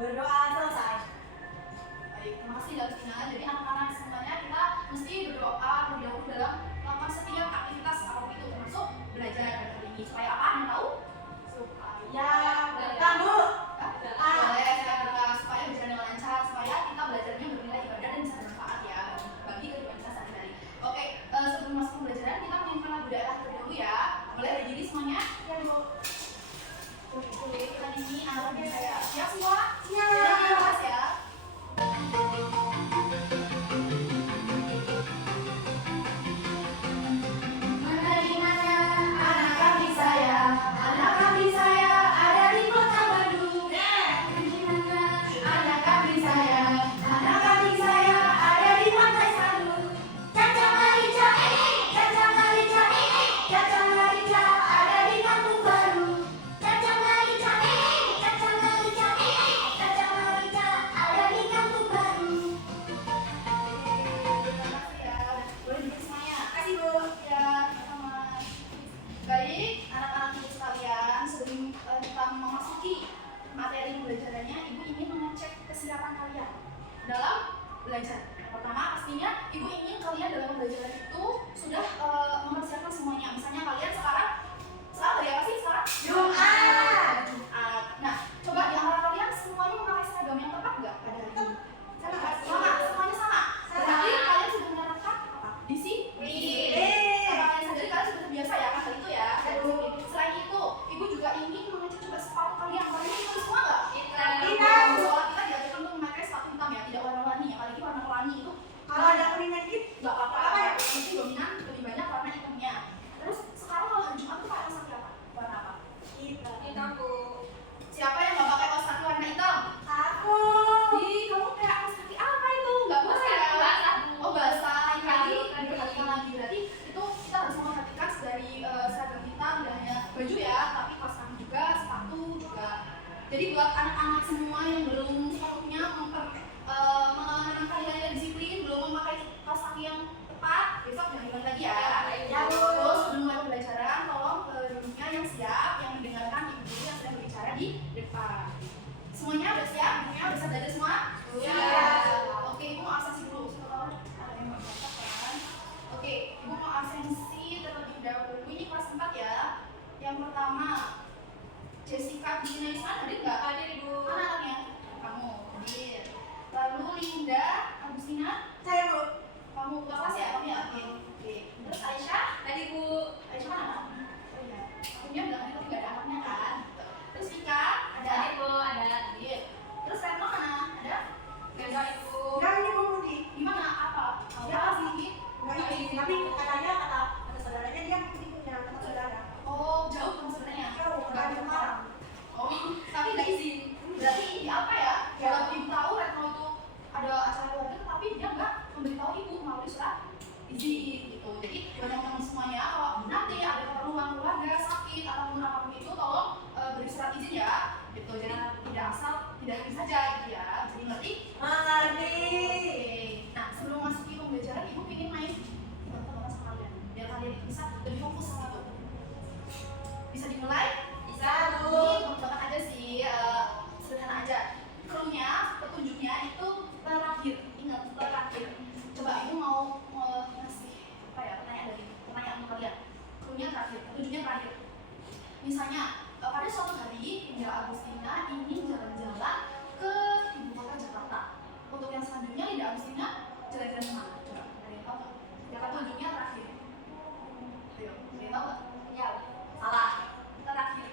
Berdoa selesai. Baik, terima kasih Davina. Jadi anak-anak semuanya kita mesti berdoa terlebih dahulu dalam melakukan setiap aktivitas apapun itu, termasuk belajar pada hari ini. Supaya apa? Anda tahu? Ya, kamu. Boleh, saya berdoa supaya berjalan dengan lancar, supaya kita belajarnya bernilai ibadah dan bisa bermanfaat ya bagi kehidupan kita sehari-hari. Oke, sebelum masuk pembelajaran kita menyanyikan lagu daerah terlebih dahulu ya. Boleh berdiri semuanya? Ya, Bu. Oke, kita nyanyi anak-anak saya. Siap semua? Siap. Ya, kelas ya. Baik, anak-anak ibu sekalian, sebelum kita memasuki materi pembelajarannya, ibu ingin mengecek kesiapan kalian dalam belajar. Yang pertama, pastinya ibu ingin kalian dalam pembelajaran itu sudah mempersiapkan semuanya. Misalnya kalian sekarang hari apa sih sekarang? Jumat. Jumat. Nah, coba di antara kalian semuanya memakai seragam yang tepat nggak pada hari ini? Sama, semuanya sama. Berarti kalian sudah menerapkan apa? Disiplin. Kalian sendiri kalian sudah terbiasa ya kan hal itu ya. Selain itu, ibu juga ingin mengecek coba sepatu kalian. Kalian itu semua nggak? Kita. Soal kita diajarkan untuk memakai sepatu hitam ya, tidak warna-warni. Apalagi warna pelangi itu. Kalau ada kuningan dikit, Nggak apa-apa. apa ya? Mungkin dominan lebih banyak warna hitamnya. Terus sekarang kalau hari Jumat tuh pakai kaos kaki apa? Warna apa? Kita, Bu. Siapa yang nggak pakai kaos kaki warna hitam? Aku. Ih, kamu kayak kaos kaki apa itu? Nggak basah ya? Oh basah. Perhatikan lagi berarti itu kita harus memperhatikan dari seragam kita tidak hanya baju ya, tapi kaos kaki juga, sepatu juga. Jadi buat anak-anak semua yang belum sepatunya menanam kalian disiplin, belum memakai kaos kaki yang tepat, besok jangan hilang lagi ya. Ya, Bu. Terus sebelum mulai pembelajaran, tolong duduknya yang siap, yang mendengarkan ibu guru yang sedang berbicara di depan. Semuanya udah siap? Duduknya udah siap belajar semua? Siap. Oke, ibu mau absensi dulu. Ada yang mau kan? Oke, ibu mau absensi terlebih dahulu. Ini kelas 4 ya. Yang pertama, Jessica Dinaisman hadir nggak? Hadir, Ibu. Mana anaknya? Kamu hadir. Lalu Linda Agustina, Saya, Bu. kamu kelas ya? Kamu ya? Oke. Terus Aisyah? Tadi, Bu. Aisyah mana? Oh iya. Akunya bilang tadi tapi nggak ada anaknya kan? Terus Vika, ada? Tadi, Bu. Ada. Hadir. Terus Retno mana? Ada? Ada, Ibu. Ya, ini Bu Budi. Gimana? Apa? Siapa sih? Ini? Enggak izin, tapi katanya kata saudaranya dia punya kata saudara. Oh, jauh kan sebenarnya? Jauh, Nggak dari Semarang. Oh, tapi nggak izin. Berarti ini apa ya? Kalau ibu tahu Retno itu ada acara keluarga, tapi dia nggak memberitahu ibu melalui surat izin gitu. Jadi buat teman-teman semuanya, kalau nanti ada keperluan keluarga sakit ataupun apapun itu, tolong beri surat izin ya. Gitu. Jadi tidak asal tidak izin saja gitu ya. Jadi ngerti? Mengerti. Oke. Nah, sebelum masuki pembelajaran, ibu ingin main teman-teman sama kalian. Biar kalian itu bisa lebih fokus sama itu. Bisa dimulai? Bisa, Bu. Ini gampang aja sih, sederhana aja. Krunya, petunjuknya itu terakhir. Ingat, terakhir. Coba ibu mau ngasih apa ya, pertanyaan untuk kalian. Krunya terakhir, petunjuknya terakhir. Misalnya, pada suatu hari, Indah Agustina ingin jalan-jalan ke ibu kota Jakarta. Untuk yang selanjutnya, Indah Agustina jalan-jalan kemana? Coba, ada yang tahu nggak? Yang petunjuknya terakhir. Ayo, ada yang tahu nggak? Ya. Salah. Terakhir.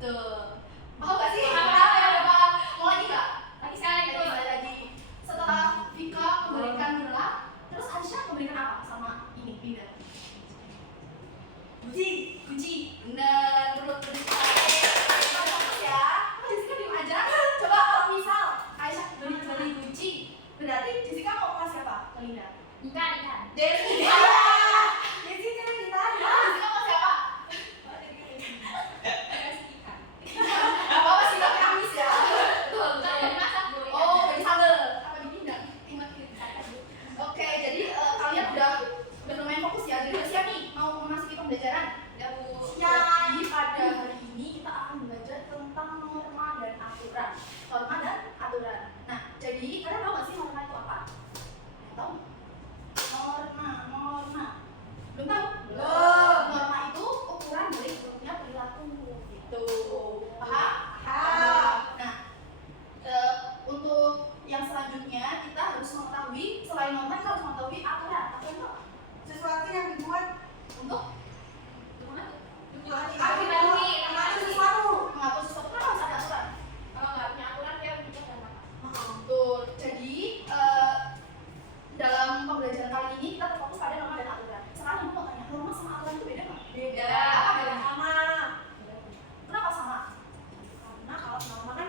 Tuh. Paham gak sih? Paham. Mau lagi gak? Lagi sekali Lagi. Setelah Vika memberikan gerak, terus Aisyah memberikan apa sama ini Pinda? Guci. Bener. Menurut fokus ya. Jessica diem aja. Coba kalau misal Aisyah beli Guci, berarti Jessica mau kasih apa ke Linda? ikan. Desi. Jessica yang ditanya. Jessica mau siapa? Kasih ikan. Apa sih pakai amis ya? Betul. Bukan dari masak Bu. Oh, dari sambal. Apa bikin enggak? Oke, jadi kalian udah lumayan fokus ya. Jadi udah siap nih mau memasuki pembelajaran. Ya Bu. Jadi pada hari ini kita akan belajar tentang norma dan aturan. Nah, jadi kalian tahu nggak sih norma itu apa? Tahu? Norma. Belum tahu? Belum. Norma itu ukuran dari bentuknya perilaku gitu. Paham? Paham. Nah, untuk yang selanjutnya kita harus mengetahui selain norma kita harus mengetahui aturan. Aturan itu apa? Sesuatu yang dibuat Untuk mengatur sesuatu. mengatur sesuatu kan harus ada aturan. Kalau nggak punya aturan dia bikin apa? Betul. Jadi dalam pembelajaran kali ini kita terfokus pada norma dan aturan. Sekarang ibu mau tanya, norma sama aturan itu beda nggak? Beda. Apa beda? Sama. Kenapa sama? Karena kalau norma kan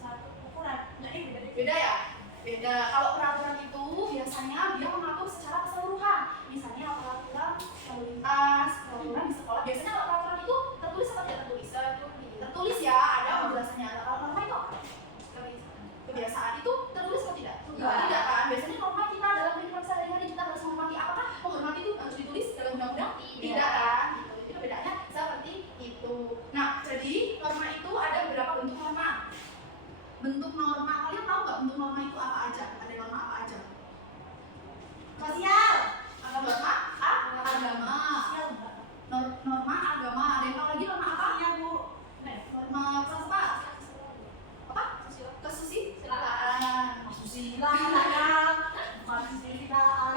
satu ukuran. Nah, ini beda. Beda ya? Beda. Kalau peraturan itu biasanya dia mengatur secara keseluruhan. Misalnya peraturan lalu lintas, peraturan di sekolah. Biasanya kalau peraturan itu tertulis atau tidak tertulis? Tertulis ya, ada penjelasannya. Kalau norma itu apa? Kebiasaan itu tertulis atau tidak? Tidak kan? Biasanya norma kita dalam kehidupan sehari-hari kita harus menghormati. Apakah menghormati itu harus ditulis dalam undang-undang? Tidak kan? Gitu. Itu bedanya seperti itu. Nah, jadi norma itu ada beberapa bentuk norma. Bentuk norma, kalian tahu nggak bentuk norma itu apa aja? Ada norma apa aja? Sosial. Ada norma agama. Sosial enggak? Norma agama. Ada yang tahu lagi norma apa? Iya, Bu. Norma apa? Kesusilaan. Susila sayang. Bukan susilaan.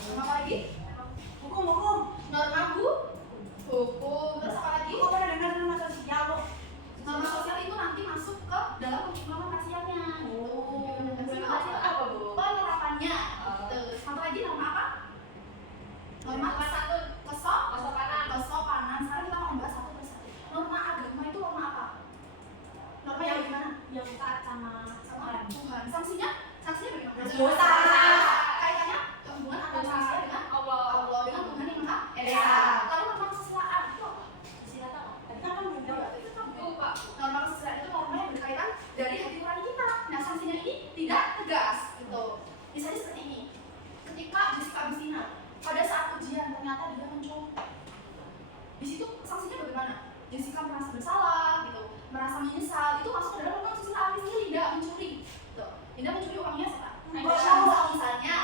Norma apa lagi? Hukum. Norma hukum. Terus apa lagi? Kok pernah dengar norma sosial, Bu? Norma sosial itu nanti masuk ke dalam penerapannya. Implementasi itu apa, Bu? Penerapannya. Gitu. Satu lagi norma apa? Norma kesopanan. Sekarang kita mau bahas satu persatu. Norma agama itu norma apa? Norma yang gimana? Yang taat sama Tuhan. Sanksinya bagaimana? Dosa. Kaitannya hubungan antara manusia dengan Allah dengan Tuhan yang Maha Esa. Esa. Lalu norma kesusilaan itu apa? Sila tahu. Tadi kan belum Norma jawab. norma kesusilaan itu norma yang berkaitan dari hati nurani kita. Nah, sanksinya ini tidak tegas gitu. Misalnya seperti ini. Ketika Jessica Agustina pada saat ujian ternyata dia mencuri. Di situ sanksinya bagaimana? Jessica merasa bersalah gitu, merasa menyesal. Itu masuk ke dalam norma kesusilaan ini Linda mencuri. Gitu. Linda mencuri uangnya siapa? Aisyah misalnya.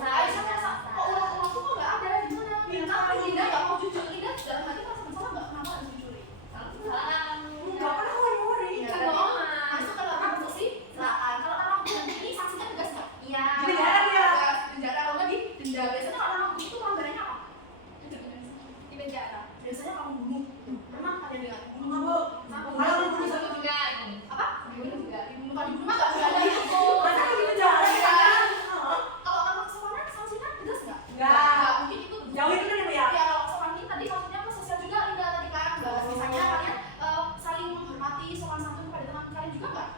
Aisyah merasa kok uangku kok nggak ada di mana? Tapi Linda nggak mau jujur. Linda dalam hati merasa bersalah nggak kenapa harus dicuri? Enggak pernah ngori-ngori. Iya, Kan kan? bohongan. Masuk ke dalam kesusilaan. Kalau tanah hukum ini sanksinya tegas nggak? Iya. Penjara dia. Tegas. Penjara kalau nggak di denda. Biasanya kalau tanah hukum itu pelanggarannya apa? Di penjara. Biasanya kamu bunuh. Pernah kalian dengar? Enggak, Bu. Kalau membunuh satu juga. Apa? Dibunuh juga. Dibunuh kalau dibunuh mah nggak berani itu. masa di penjara Iya. kan? Kalau tanah kesopanan sanksinya tegas nggak? Enggak. Mungkin itu Jauh itu kan ya, Bu ya? ya kalau sopan ini tadi maksudnya ke sosial juga Linda tadi kan bahas misalnya kalian saling menghormati sopan santun kepada teman kalian juga nggak?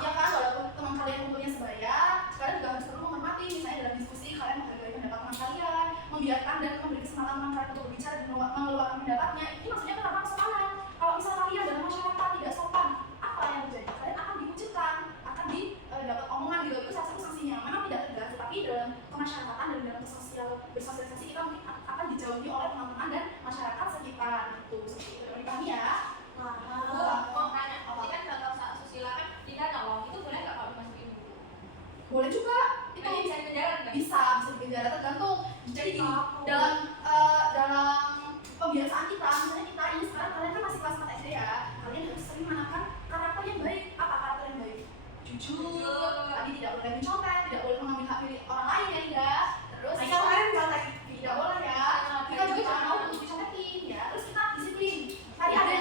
Iya kan walaupun teman kalian kumpulnya sebaya kalian juga harus perlu menghormati misalnya dalam diskusi kalian menghargai pendapat teman kalian membiarkan dan memberi kesempatan teman kalian untuk berbicara dan mengeluarkan pendapatnya ini maksudnya kenapa kesopanan kalau misal kalian dalam masyarakat tidak sopan apa yang terjadi? Kalian akan dikucilkan akan dapat omongan gitu itu salah satu sanksinya memang tidak tegas tetapi dalam kemasyarakatan dan dalam bersosialisasi kita mungkin akan dijauhi oleh teman-teman dan masyarakat sekitar itu seperti itu dipahami ya. Mau tanya, ini kan contoh susila kan tidak nolong itu boleh nggak kalau dimasukin buku? Boleh juga itu Itu bisa di penjara nggak? bisa di penjara tergantung jadi gini dalam pembiasaan kita misalnya kita ini sekarang kalian kan masih kelas 4 SD ya kalian harus sering menanamkan karakter yang baik apa karakter yang baik jujur tadi tidak boleh mencontek tidak boleh mengambil hak milik orang lain ya tidak terus Aisyah kemarin contek. tidak boleh ya kita juga jangan mau untuk dicontekin ya terus kita disiplin tadi ada yang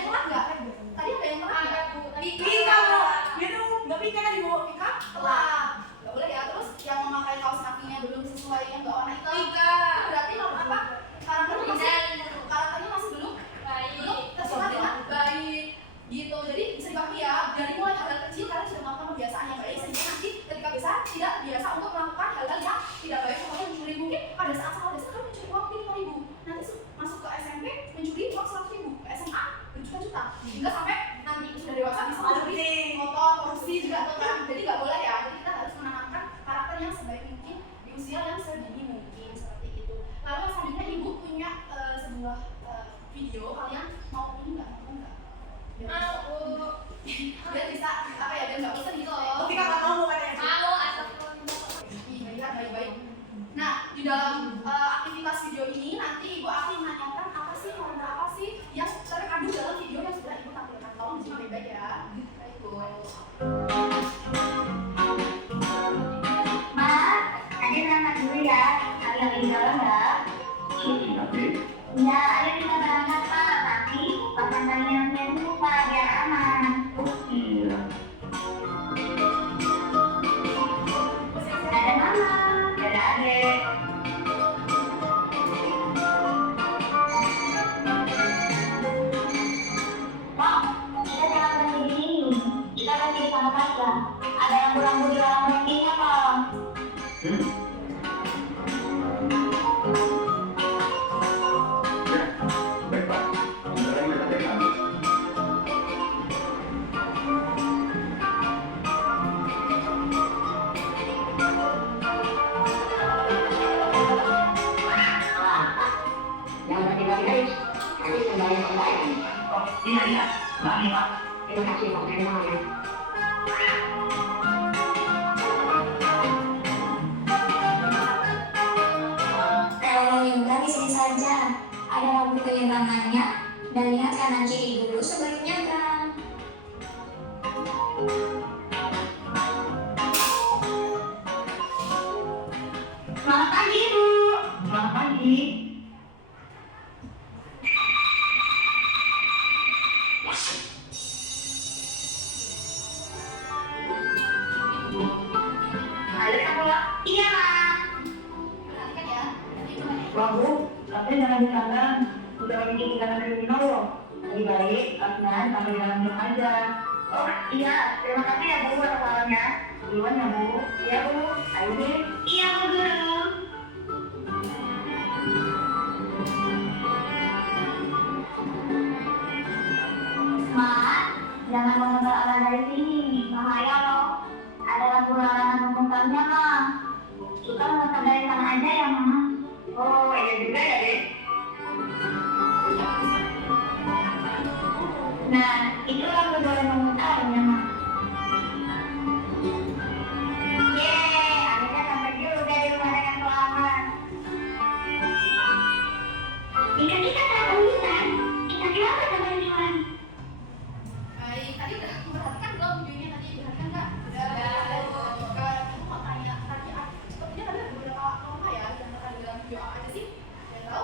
yang sebaik mungkin di usia yang sedini mungkin, seperti itu. Lalu selanjutnya ibu punya sebuah video, kalian mau ini nggak? Mau nggak? Biar bisa apa ya, biar nggak bosan gitu loh. Ketika nggak mau kan ya? Mau atau Baik. Nah, di dalam aktivitas video ini nanti ibu akan menanyakan apa sih, warna apa sih yang terkandung dalam video yang sudah ibu tampilkan. Tolong disimak baik-baik ya. Baik, Bu. Ma, Ade berangkat dulu ya. Kalian di dalam ya. Ya, Ade bisa berangkat Pak. Tapi papan kalian yang lupa biar aman. Ada Mama, ada Ade. Pak, kita jangan berhenti di sini. Kita lagi di sana saja. Ada rambu-rambu di dalam rekeningnya Pak. Baik Pak, sekarang kita sampaikan. Jangan berhenti guys. Nanti sembahyang. Oh iya. Maaf Pak. Terima kasih Pak. Terima kasih. Kalau nyebrang di sini saja. Ada lampu penyeberangannya. Dan lihat kanan kiri dulu sebelum nyebrang. Selamat pagi Bu. Selamat pagi. Halo Kak. Iya Mak. Perhatikan ya. Nanti ibu nanya. Wah Bu, tapi jangan disangkan udah bikin jalan kriminal loh. Lebih baik Asnan sampai jalan minum aja. Oh iya, terima kasih ya Bu atas sarannya. Duluan ya Bu. Iya Bu. Ayo deh. Iya Bu Guru. Mak, jangan mengenal arah dari sini. Bahaya loh. Ada lampu larangan umumnya Mak. Kita mengetar dari sana aja ya Mama. Oh iya juga ya deh. Nah, itu lampu boleh memutarnya Mak. Yeay, akhirnya sampai juga di rumah dengan selamat. Jika kita tak kesulitan, kita selamat sampai tujuan. Baik, tadi udah memperhatikan belum videonya tadi? Perhatikan nggak? Udah. Ibu mau tanya, sepertinya tadi ada beberapa norma ya yang terkandung dalam video apa aja sih? Yang tahu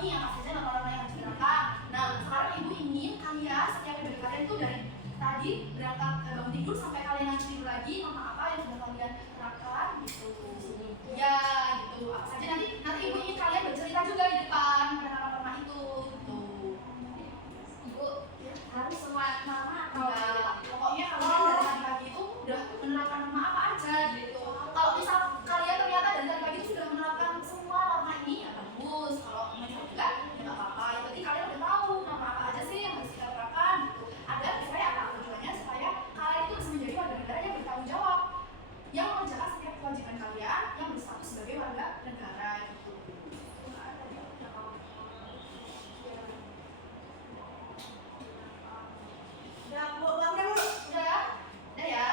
nih yang apa saja norma-norma yang harus diterapkan. Nah, sekarang ibu ingin kalian setiap periode kalian tuh dari tadi berangkat bangun tidur sampai kalian nanti tidur lagi tentang apa yang sudah kalian terapkan gitu. Ya, gitu. Apa saja nanti ibu ingin kalian bercerita juga di depan pada norma itu. Gitu. Ibu harus semua mama atau Ya, pokoknya kalian dari tadi pagi itu udah menerapkan norma apa aja gitu. Kalau misal kalian ternyata dari tadi pagi itu sudah menerapkan semua norma ini, ya bagus. Kalau enggak juga, ya nggak apa-apa. Yang penting kalian udah tahu norma apa aja sih yang harus kita terapkan gitu. Agar supaya apa tujuannya supaya kalian itu bisa menjadi warga negara yang bertanggung jawab, yang mengerjakan setiap kewajiban kalian yang berstatus sebagai warga negara gitu. Udah, Bu, bangun deh, Bu. Udah ya? Udah ya?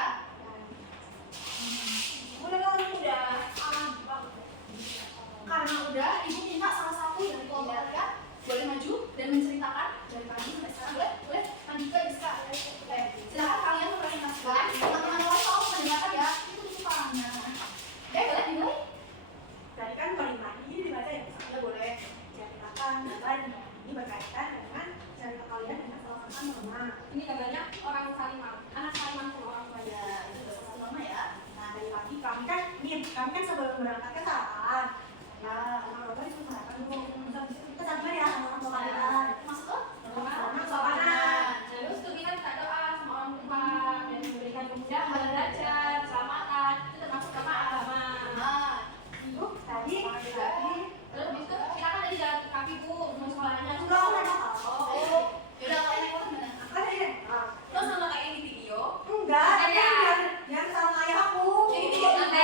Udah. Karena udah, ibu minta salah satu dari kelompok kalian boleh maju dan menceritakan dari pagi sampai sekarang. Boleh Andika, Rizka. Silakan kalian mempresentasikan. Teman-teman lain mau mendengarkan ya. Itu tutupannya. Boleh dimulai? Tadi kan paling pagi ini dibaca ya, Ya boleh. ceritakan tadi ini berkaitan dengan cerita kalian dengan melaksanakan norma. ini gambarnya orang Saliman, anak Saliman sama orang tuanya. Ya, itu udah salah satu nama ya. Nah dari pagi kami kan sebelum berangkat ke sarapan. Ya, sama bapak itu sarapan dulu. Kita sarapan ya sama orang tua kalian. Masuk ke? Sama sopanan. Terus tuh kita minta doa sama orang tua dan memberikan kemudahan belajar, keselamatan, itu termasuk sama agama. Nah, Bu, tadi. Terus habis itu kita kan tadi jalan kaki bu, mau sekolahnya. Enggak, udah nggak tahu. yaudah kalau naik motor gimana? Apa tadi? Terus sama kayak di video. Enggak, yang sama ayah aku. Jadi video nanti.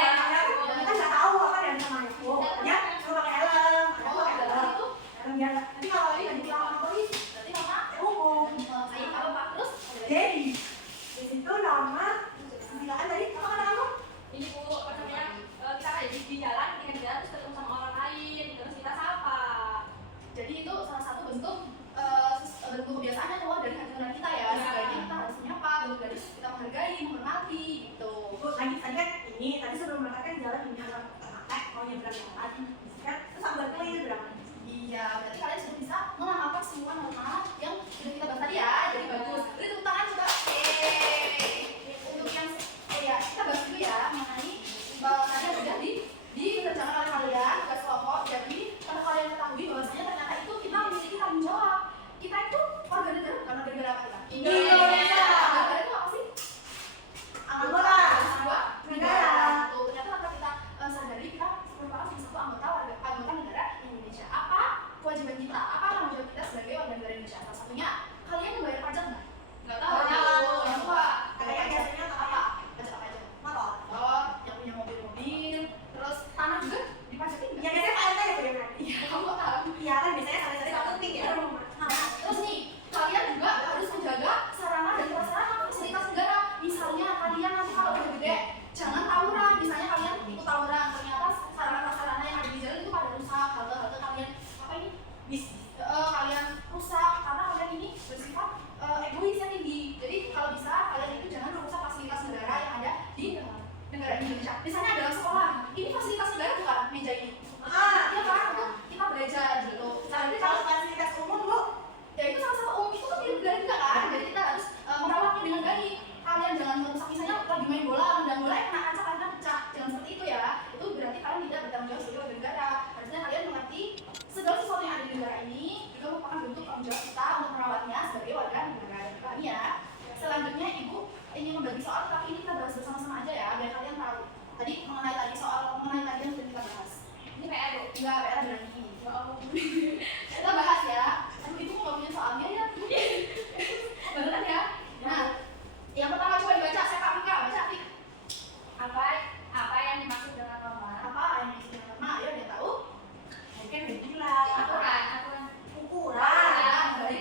Kita nggak tahu apa yang sama ayahku. Ya, cuma pakai helm. Oh, ada itu. Helm biasa. Nanti kalau ini nggak dibilang sama polisi, Berarti nama hukum. saya apa Pak? Terus? Jadi di situ nama silakan tadi apa kata kamu? Ini bu, apa namanya? Kita kayak di jalan, di jalan terus ketemu sama orang lain, terus kita sapa. Jadi itu salah satu bentuk bentuk kebiasaannya keluar dari hati nurani kita ya. Sebaiknya kita harus menyapa, bentuk dari kita menghargai, menghormati gitu. Bu, lagi tadi kan ini tadi sebelum berangkat kan jalan ini antar pakai mau nyebrang jalan. Kan terus aku bantuin berangkat. Iya, berarti kalian sudah bisa mengamalkan semua norma yang sudah kita bahas tadi ya. Jadi bagus. Beri tepuk tangan coba. Untuk yang ya kita bahas dulu ya mengenai tadi sudah dikerjakan oleh kalian tugas kelompok. Jadi kalau kalian ketahui bahwasanya ternyata itu kita memiliki tanggung jawab. Kita itu warga negara bukan warga negara apa kita? Indonesia. Negara itu apa sih? Anggota sebuah negara. Tuh, ternyata tanpa kita sadari kita merupakan salah satu anggota negara Indonesia. Apa kewajiban kita? Apa tanggung jawab kita sebagai warga negara Indonesia? Salah satunya kalian membayar pajak nggak? Nggak tahu. Yang tua. Kayak biasanya apa? Pajak apa aja? motor. Oh, yang punya mobil-mobil, terus tanah juga dipajakin Ya nggak? biasanya Pak RT ya punya nanti. Iya, kamu nggak tahu. Iya kan biasanya sehari-hari satu ping ya. Nah, terus nih, kalian juga harus menjaga sarana dan prasarana fasilitas negara. Misalnya kalian nanti kalau udah gede, jangan tawuran. Misalnya kalian ikut tawuran, ternyata sarana prasarana yang ada di jalan itu pada rusak, halte-halte kalian apa ini? Kalian rusak karena kalian ini bersifat egois yang tinggi. Jadi kalau bisa kalian itu jangan merusak fasilitas negara yang ada di negara Indonesia. Misalnya adalah sekolah, ini fasilitas negara bukan meja ini. Iya kan, untuk kita belajar gitu. Nanti kalau fasilitas umum Bu, Ya itu salah satu umum itu kan milik negara juga kan. Jadi kita harus merawatnya dengan baik. Kalian jangan merusak, misalnya lagi main bola, nendang bola kena kaca kalian pecah. Jangan seperti itu ya. Itu berarti kalian tidak bertanggung jawab sebagai warga negara. Harusnya kalian mengerti segala sesuatu yang ada di negara ini juga merupakan bentuk tanggung jawab kita untuk merawatnya sebagai warga negara. Paham ya? Selanjutnya ibu ingin membagi soal, tapi ini kita bahas bersama-sama aja ya, biar kalian tahu. Tadi mengenai tadi yang sudah kita bahas. Ini PR bu. Enggak, PR berani. Kita bahas ya. Aduh, ibu nggak punya soalnya ya. Beneran ya. Nah, yang pertama coba dibaca. Saya Kak Mika, baca Fik. Apa yang dimaksud dengan norma? Apa yang dimaksud norma? Ayo dia tahu. mungkin udah bilang Aturan. ukuran. Ya, dari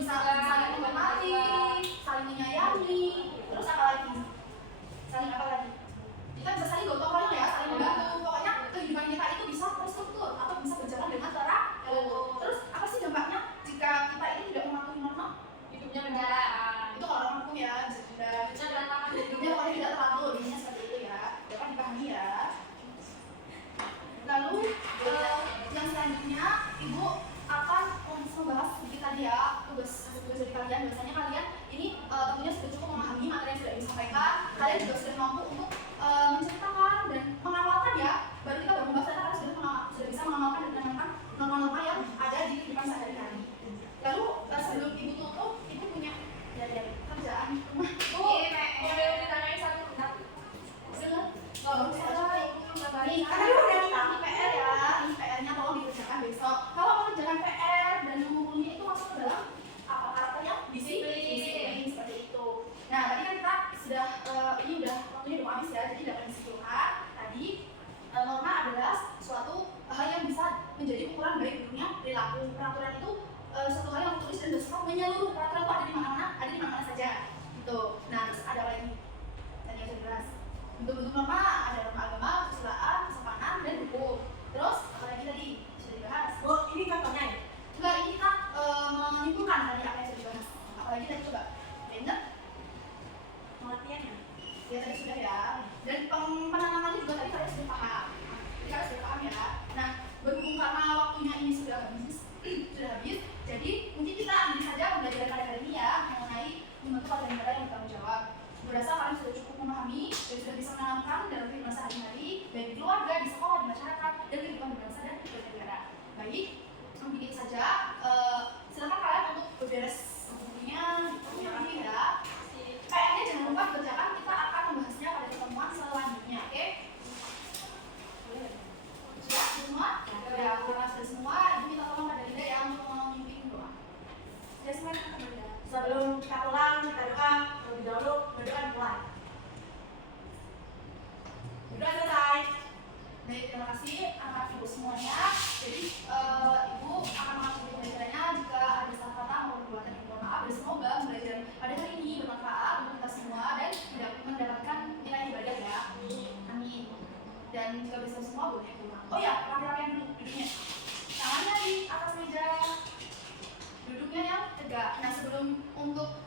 bisa saling mengenali, saling menyayangi, terus apa lagi? Saling apa lagi? Kita bisa saling gotong royong ya, saling membantu. Pokoknya kehidupan kita itu bisa terstruktur atau bisa berjalan dengan teratur. Terus apa sih dampaknya jika kita ini tidak mematuhi norma? Hidupnya kendaraan. Itu kalau orang hukum ya bisa juga. Hidupnya berantakan. Hidupnya pokoknya tidak teratur, intinya seperti itu ya. Dapat dipahami ya. Lalu yang selanjutnya ibu akan membahas sedikit tadi ya tugas dari kalian. Biasanya kalian ini tentunya sudah cukup memahami materi yang sudah disampaikan. Kalian juga sudah mampu untuk menceritakan dan mengamalkan ya. Baru kita baru membahas kalian sudah bisa mengamalkan dan menanamkan norma-norma yang ada di kehidupan sehari-hari. Lalu sebelum ibu tutup, ibu punya kerjaan rumah. Boleh ditanyain satu bentar? Dengar? Kalau misalnya Nih, karena dulu udah ini PR ya, ini PR-nya tolong dikerjakan besok. Kalau mengerjakan PR dan mengumpulnya itu masuk ke dalam apa karakternya? Disiplin seperti itu. Nah, tadi kan kita sudah ini udah waktunya udah habis ya, jadi dapat disimpulkan. Tadi norma adalah suatu hal yang bisa menjadi ukuran baik buruknya perilaku. Peraturan itu suatu hal yang tertulis dan bersifat menyeluruh. Peraturan itu ada di mana saja. Gitu. Nah, terus ada apa lagi? Tadi yang sudah jelas. Bentuk-bentuk norma ada norma agama, kesusilaan, kesopanan, dan hukum. Terus apa lagi tadi sudah dibahas? Oh, ini contohnya ya? Enggak, ini kita menyimpulkan tadi apa yang sudah dibahas. Apalagi tadi coba, ada yang ingat? Pengertiannya. Ya tadi sudah ya. Dan penanamannya juga tadi kalian sudah paham. Jadi kalian sudah paham ya. Nah, berhubung karena waktunya ini sudah habis, jadi mungkin kita ambil saja pembelajaran kali ini ya mengenai membentuk warga negara yang bertanggung jawab. Berasa kalian sudah cukup memahami dan sudah bisa menanamkan dalam kehidupan sehari-hari, baik di keluarga, di sekolah, di masyarakat, dan kehidupan berbangsa dan bernegara. Baik, mungkin itu saja. Silakan kalian untuk berberes bukunya, nanti ya. PR-nya jangan lupa dikerjakan. Kita akan membahasnya pada pertemuan selanjutnya, oke? Sudah semua? Ya, karena sudah semua, ibu minta tolong pada Linda yang untuk memimpin doa. Sudah semua teman-teman. Sebelum kita pulang, kita doa terlebih dahulu, berdoa dimulai. Berdoa selesai. Baik, terima kasih anak ibu semuanya. Jadi ibu akan mengakhiri pembelajarannya. Jika ada salah kata maupun perbuatan yang mohon maaf, dan semoga pembelajaran pada hari ini bermanfaat untuk kita semua dan mendapatkan nilai ibadah ya. Amin. Dan jika bisa semua boleh pulang. Oh ya, rapi-rapian dulu duduknya. Tangannya di atas meja. Duduknya yang tegak. Nah, sebelum untuk